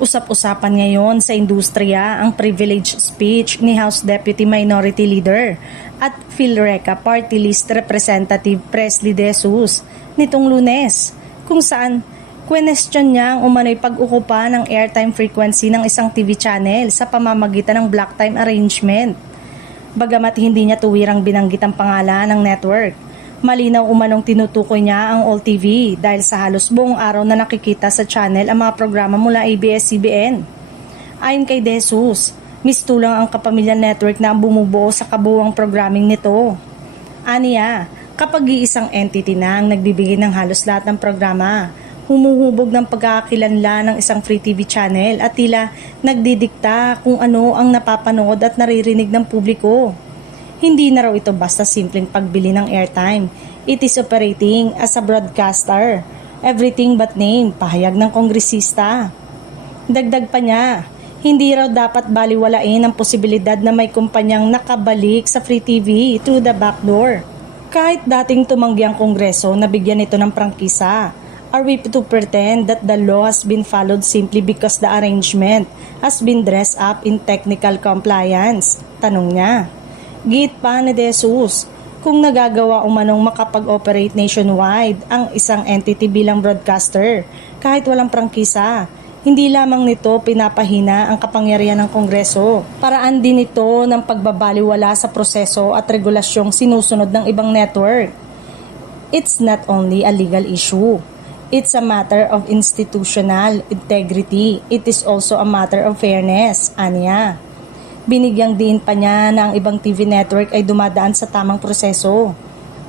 Usap-usapan ngayon sa industriya ang privilege speech ni House Deputy Minority Leader at PhilReca Party List Representative Presley De Jesus nitong Lunes, kung saan question niya ang umano'y pag-ukupa ng airtime frequency ng isang TV channel sa pamamagitan ng block time arrangement. Bagamat hindi niya tuwirang binanggit ang pangalan ng network, malinaw umanong tinutukoy niya ang All TV dahil sa halos buong araw na nakikita sa channel ang mga programa mula ABS-CBN. Ayon kay De Jesus, mistulang ang Kapamilya Network na ang bumubuo sa kabuuang programming nito. Aniya, kapag iisang entity na ang nagbibigay ng halos lahat ng programa, humuhubog ng pagkakakilanlan ng isang free TV channel at tila nagdidikta kung ano ang napapanood at naririnig ng publiko. Hindi na raw ito basta simpleng pagbili ng airtime. It is operating as a broadcaster. Everything but name, pahayag ng kongresista. Dagdag pa niya, hindi raw dapat baliwalain ang posibilidad na may kumpanyang nakabalik sa free TV through the back door. Kahit dating tumanggi ang kongreso na bigyan ito ng prangkisa, are we to pretend that the law has been followed simply because the arrangement has been dressed up in technical compliance? Tanong niya. Git pa ni De Jesus, kung nagagawa umanong makapag-operate nationwide ang isang entity bilang broadcaster kahit walang prangkisa, hindi lamang nito pinapahina ang kapangyarihan ng Kongreso. Paraan din ito ng pagbabaliwala sa proseso at regulasyong sinusunod ng ibang network. It's not only a legal issue. It's a matter of institutional integrity. It is also a matter of fairness, aniya. Binigyang diin pa niya na ang ibang TV network ay dumadaan sa tamang proseso,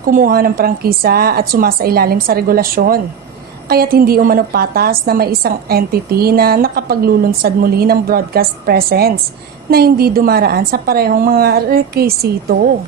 kumuha ng prangkisa at sumasailalim sa regulasyon. Kaya't hindi umano patas na may isang entity na nakapaglulunsad muli ng broadcast presence na hindi dumaraan sa parehong mga rekisito.